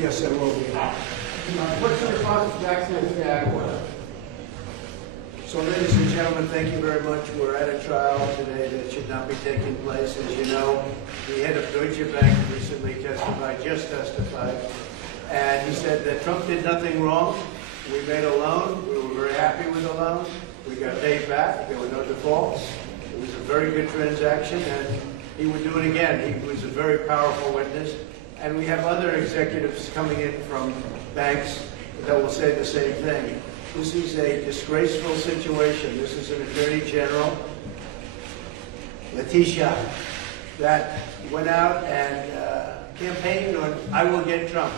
Yes, I will be. What's the response to Jackson's gag order? So, ladies and gentlemen, thank you very much. We're at a trial today that should not be taking place. As you know, the head of Deutsche Bank recently just testified, and he said that Trump did nothing wrong. We made a loan. We were very happy with the loan. We got paid back. There were no defaults. It was a very good transaction, and he would do it again. He was a very powerful witness. And we have other executives coming in from banks that will say the same thing. This is a disgraceful situation. This is an attorney general, Letitia, that went out and campaigned on, I will get Trump.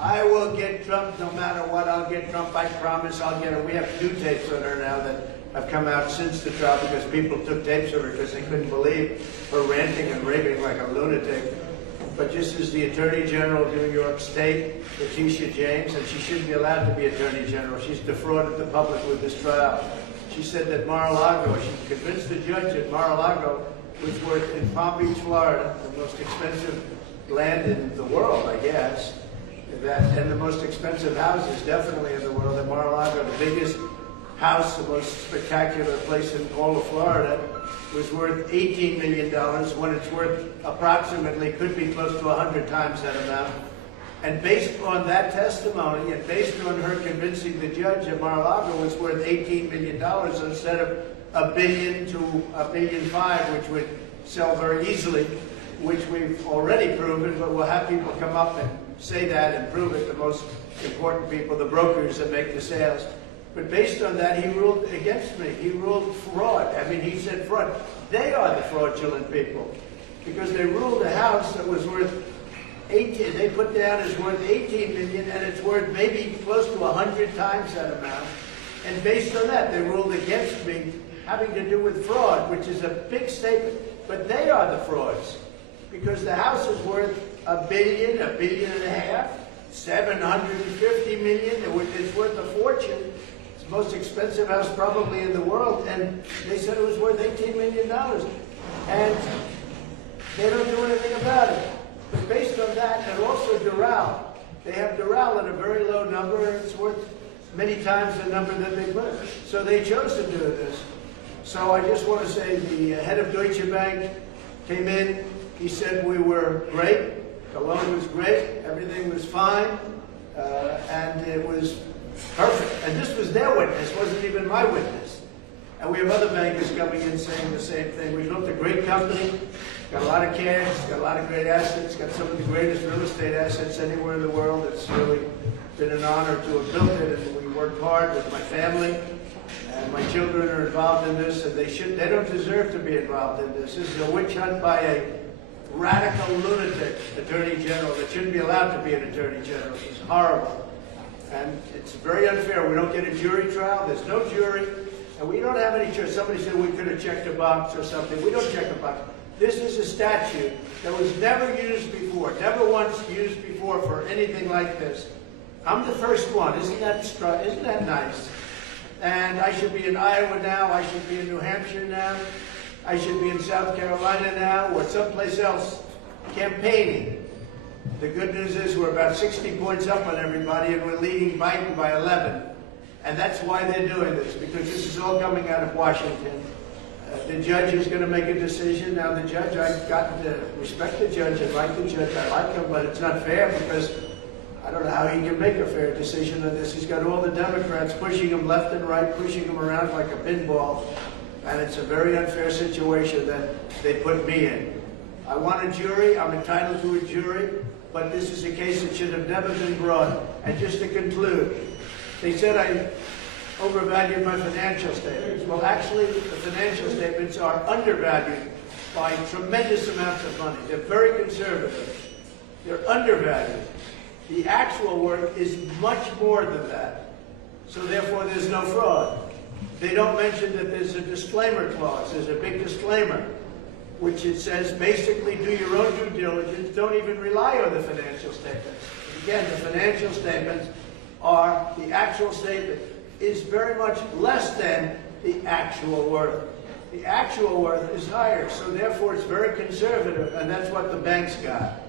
I will get Trump no matter what. I'll get Trump. I promise I'll get him. We have 2 tapes on her now that have come out since the trial because people took tapes of her because they couldn't believe her ranting and raving like a lunatic. But just as the Attorney General of New York State, Letitia James, and she shouldn't be allowed to be Attorney General. She's defrauded the public with this trial. She said that Mar-a-Lago, she convinced the judge that Mar-a-Lago was worth, in Palm Beach, Florida, the most expensive land in the world, I guess, and the most expensive houses definitely in the world, that Mar-a-Lago, the biggest house, the most spectacular place in all of Florida, was worth $18 million when it's worth approximately, could be close to 100 times that amount. And based on that testimony and based on her convincing the judge that Mar-a-Lago was worth $18 million instead of $1 billion to $1.5 billion, which would sell very easily, which we've already proven, but we'll have people come up and say that and prove it, the most important people, the brokers that make the sales. But based on that, he ruled against me. He ruled fraud. I mean, he said fraud. They are the fraudulent people because they ruled a house that was worth 18. They put down is worth 18 million, and it's worth maybe close to 100 times that amount. And based on that, they ruled against me, having to do with fraud, which is a big statement. But they are the frauds because the house is worth $1 billion, $1.5 billion, 750 million. It's worth a fortune. Most expensive house probably in the world, and they said it was worth $18 million. And they don't do anything about it. But based on that, and also Doral, they have Doral at a very low number, and it's worth many times the number that they put. So they chose to do this. So I just want to say the head of Deutsche Bank came in. He said we were great. The loan was great. Everything was fine. And it was perfect. And this was their witness, wasn't even my witness. And we have other bankers coming in saying the same thing. We built a great company, got a lot of cash, got a lot of great assets, got some of the greatest real estate assets anywhere in the world. It's really been an honor to have built it, and we worked hard with my family. And my children are involved in this, and they don't deserve to be involved in this. This is a witch hunt by a radical lunatic attorney general that shouldn't be allowed to be an attorney general. She's horrible. And it's very unfair. We don't get a jury trial. There's no jury. And we don't have any choice. Somebody said we could have checked a box or something. We don't check a box. This is a statute that was never used before, never once used before for anything like this. I'm the first one. Isn't that nice? And I should be in Iowa now. I should be in New Hampshire now. I should be in South Carolina now or someplace else campaigning. The good news is we're about 60 points up on everybody, and we're leading Biden by 11. And that's why they're doing this, because this is all coming out of Washington. The judge is going to make a decision. Now, the judge, I've gotten to respect the judge and like the judge. I like him, but it's not fair because I don't know how he can make a fair decision on this. He's got all the Democrats pushing him left and right, pushing him around like a pinball. And it's a very unfair situation that they put me in. I want a jury. I'm entitled to a jury. But this is a case that should have never been brought. And just to conclude, they said I overvalued my financial statements. Well, actually, the financial statements are undervalued by tremendous amounts of money. They're very conservative. They're undervalued. The actual worth is much more than that. So therefore, there's no fraud. They don't mention that there's a disclaimer clause. There's a big disclaimer, which it says basically do your own due diligence. Don't even rely on the financial statements. Again, the financial statements are, the actual statement is very much less than the actual worth. The actual worth is higher, so therefore it's very conservative, and that's what the banks got.